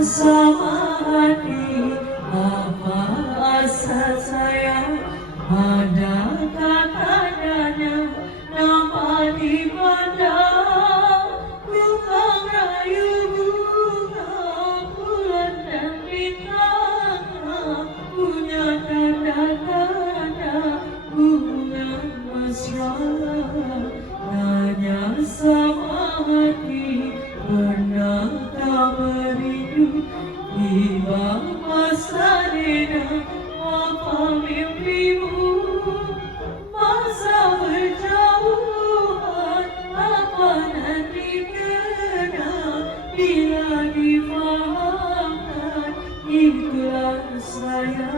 sama hati. Apa asa saya ada katanya nampak di pandang tukang rayu bunga bulan dan bintang punya tanda-tanda bunga mesra. Tanya sama hati pernahkah merindu tiba masa reda apa mimpimu masa berjauhan apa nanti kena bila difahamkan itulah saya.